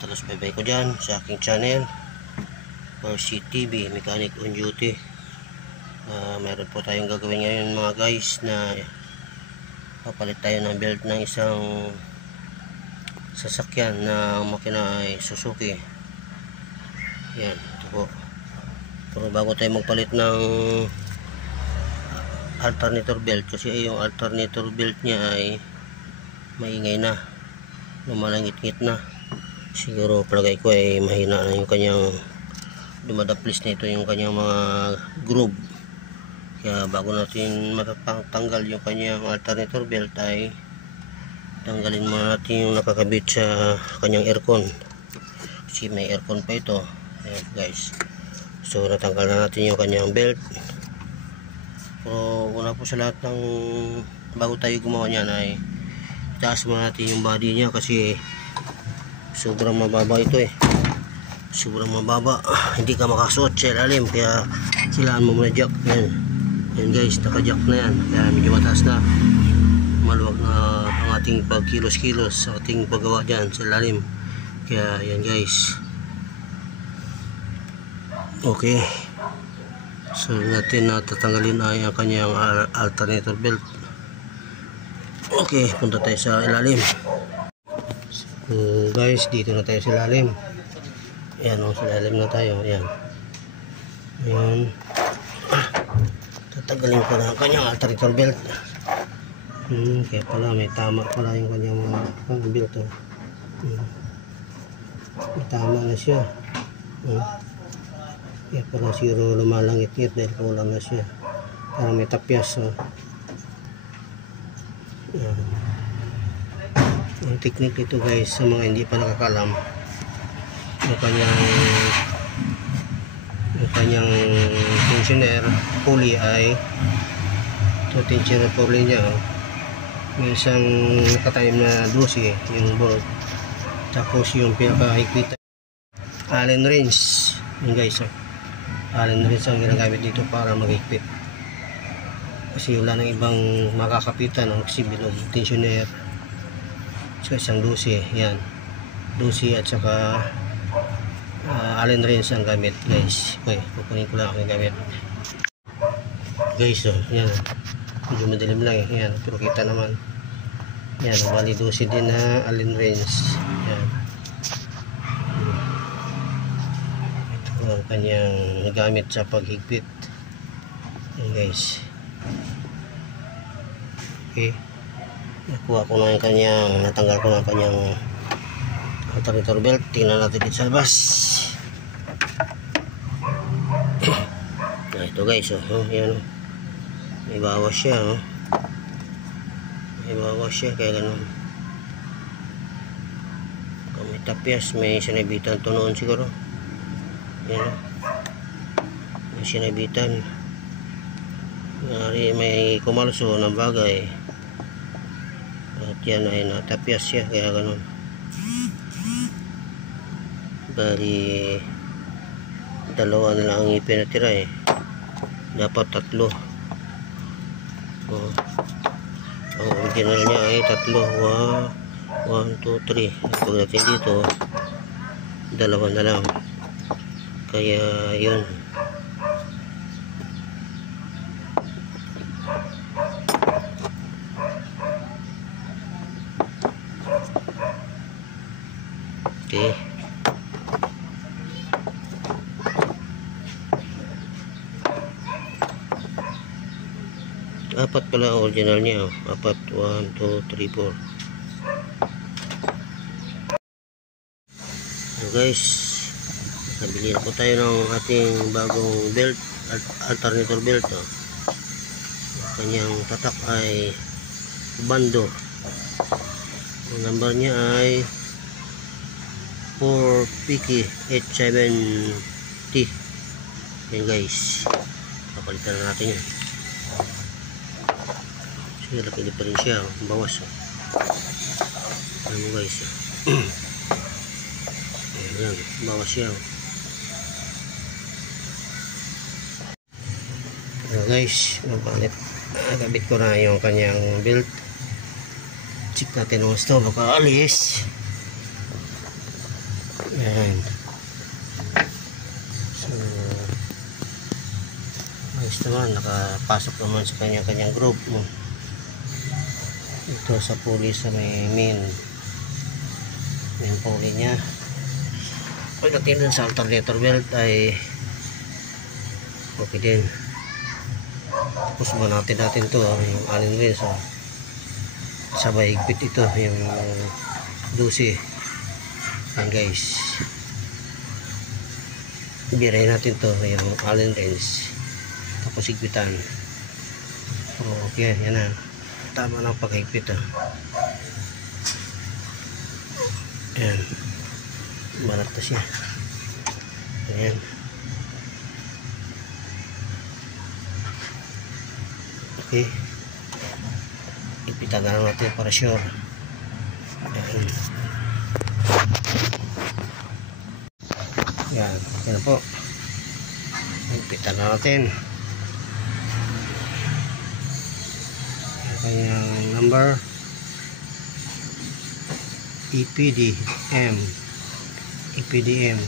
talasbaybay ko dyan sa aking channel RC TV Mechanic on Duty. Meron po tayong gagawin ngayon mga guys, na papalit tayo ng belt ng isang sasakyan na makina ay Suzuki. Yan, ito po. Pero bago tayo magpalit ng alternator belt, kasi yung alternator belt niya ay maingay na, lumalangit-ngit na. Siguro palagay ko ay mahina na yung kanyang dumadaplis na ito, yung kanyang mga groove. Kaya bago natin matatanggal yung kanyang alternator belt ay tanggalin muna natin yung nakakabit sa kanyang aircon, kasi may aircon pa ito. Ayan guys, so natanggal na natin yung kanyang belt. Pero una po sa lahat, ng bago tayo gumawa niyan ay itaas muna natin yung body niya, kasi sobrang mababa ito sobrang mababa, hindi ka makasuot sa ilalim, kaya kailangan mo muna jack. Yan guys, naka jack na yan, kaya medyo mataas na, maluwag na ang ating pagkilos-kilos sa ating paggawa dyan sa ilalim. Kaya yan guys, okay. So natin natatanggalin ay ang kanyang alternator belt. Okay, punta tayo sa ilalim. So guys, dito na tayo sa ilalim. Ayan, sa ilalim na tayo. Ayan. Ayan. Tatanggalin ko na ang kanyang alternator belt. Kaya pala may tama pala yung kanyang mga belt. May tama na siya. Kaya pala siguro lumalangit-ngit dahil kulang na siya. Parang may tapyas. Ang technique ito guys, sa mga hindi pa nakakalam, yung kanyang tensioner pulley ay ito, tensioner pulley niya. May isang nakatime na 12 yung bolt, tapos yung pinakahigpit Allen wrench. Yung guys, Allen wrench ang ginagamit dito para maghigpit, kasi wala nang ibang makakapitan ng sibilog tensioner. So isang 12, yan 12 at saka Allen wrench ang gamit guys. Okay, kukunin ko lang ang gamit guys. Yan, medyo madilim lang yan, pero kita naman yan, bali 12 din na Allen wrench. Yan, ito ang kanyang gamit sa paghigpit. Yan guys, okay. Nakuha ko na yung kanyang, natanggal ko na yung kanyang alternator belt. Tingnan natin dito sa labas. Ito guys, yan, may bawas siya, may bawas siya, kaya ganun. Kung may tapyas, may sinabitan to noon siguro. Yan, may sinabitan, may kumalso ng bagay at yan ay natapyas siya, kaya ganun. Bali dalawa na lang ang ipin natira dapat 3. Ang original niya ay 3. 1, 2, 3. Pagdating dito, dalawa na lang, kaya yun. Okay. Apat pala ang original niya. 4. 1, 2, 3, 4. So guys, nabili na po tayo ng ating bagong belt, alternator belt. Kanyang tatak ay bando. Ang number niya ay 4PK87T. Yan guys, kapalitan na natin yan. So laki diferensya, bawas. Ano mo guys, yan, bawas siya. So guys, nagabit ko na yung kanyang belt. Check natin kung gusto baka alis. Ayan. So, ayos naman, nakapasok naman sa kanya-kanyang group. Ito sa pulley sa may main pulley niya. Pagdating dun sa alternator belt ay okay din. Tapos natin to, yung allen wheel sabay higpit ito, yung 12. Yan guys, biray natin to, yung allen wheels, tapos higpitan. Okay, yan na, tama ng paghigpit. Ayan, balat na siya. Ayan. Okay, ipitan na natin para sure. Ayan. Yan, okay na po. Ipitan na natin. Kanyang number EPDM.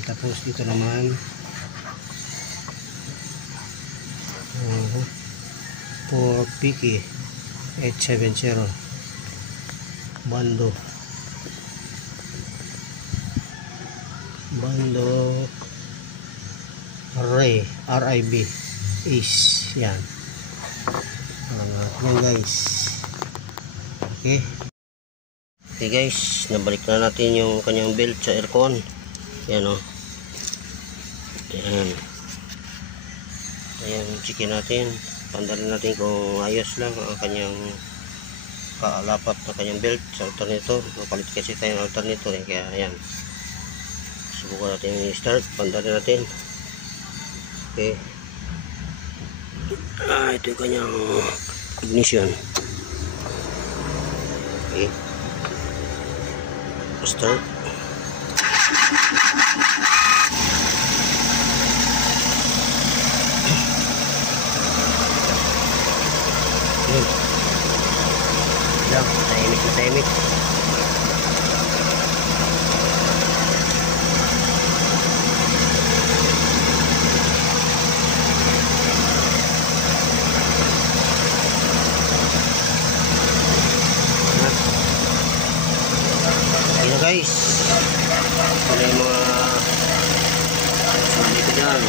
Tapos dito naman 4 Piki 870 bando RIB Ace. Yan guys. Okay guys, nabalik na natin yung kanyang belt sa aircon. Yan o. Ayan, checkin natin, pandarin natin kung ayos lang ang kanyang kaalapat na kanyang belt sa alternator. Mapalit kasi tayo ng alternator kaya ayan, subukan natin i-start, pandarin natin. Okay, ito yung kanyang ignition. Okay, start. Lang, tahimik. Ayan guys, ito na yung mga sumali ko dyan.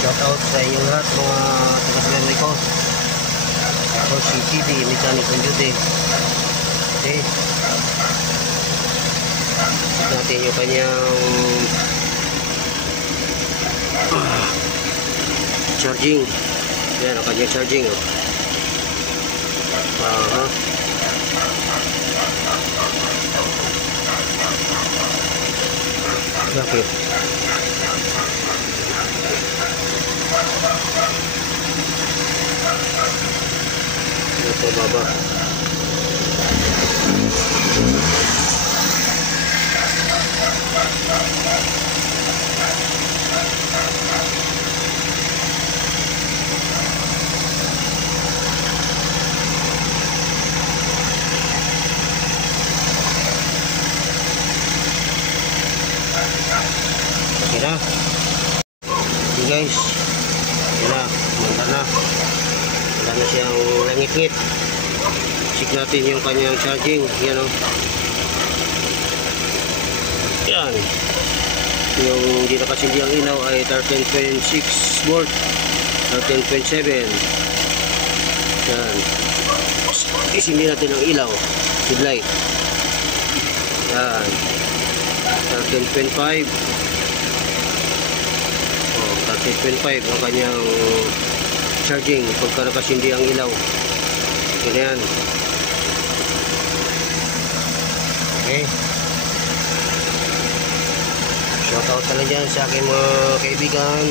Shout out sa inyong lahat mga taga-sulamay ko. Ako si TV, mechanic on duty. Okay, check natin yung kanyang charging. Yan ang kanyang charging. Okay, ito baba. Okay na. Okay guys, yun na, manda na. Wala na siyang langit-ngit. Check natin yung kanyang charging. Yan o. Yan. Yung hindi nakasindi ang ilaw ay 13.6 volt, 13.7. Yan. Isindi natin ang ilaw, headlight. Yan. 13.5. 13.5 ang kanyang charging pagka nakasindi ang ilaw. Ganyan. Okay, shout out na lang dyan sa aking mga kaibigan,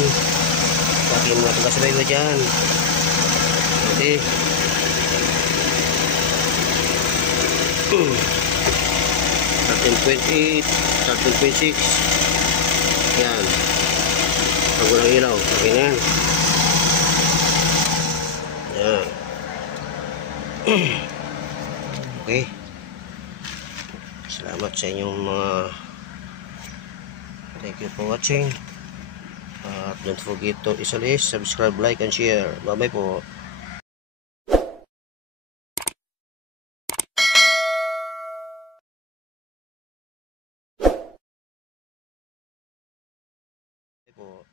sa aking mga taga-subaybay dyan. Okay, 13.8, 13.6. yan, pag walang ilaw, okay na yan. Yan. Okay, salamat sa inyong mga Thank you for watching. Don't forget to subscribe, like, and share. Bye-bye po. Po.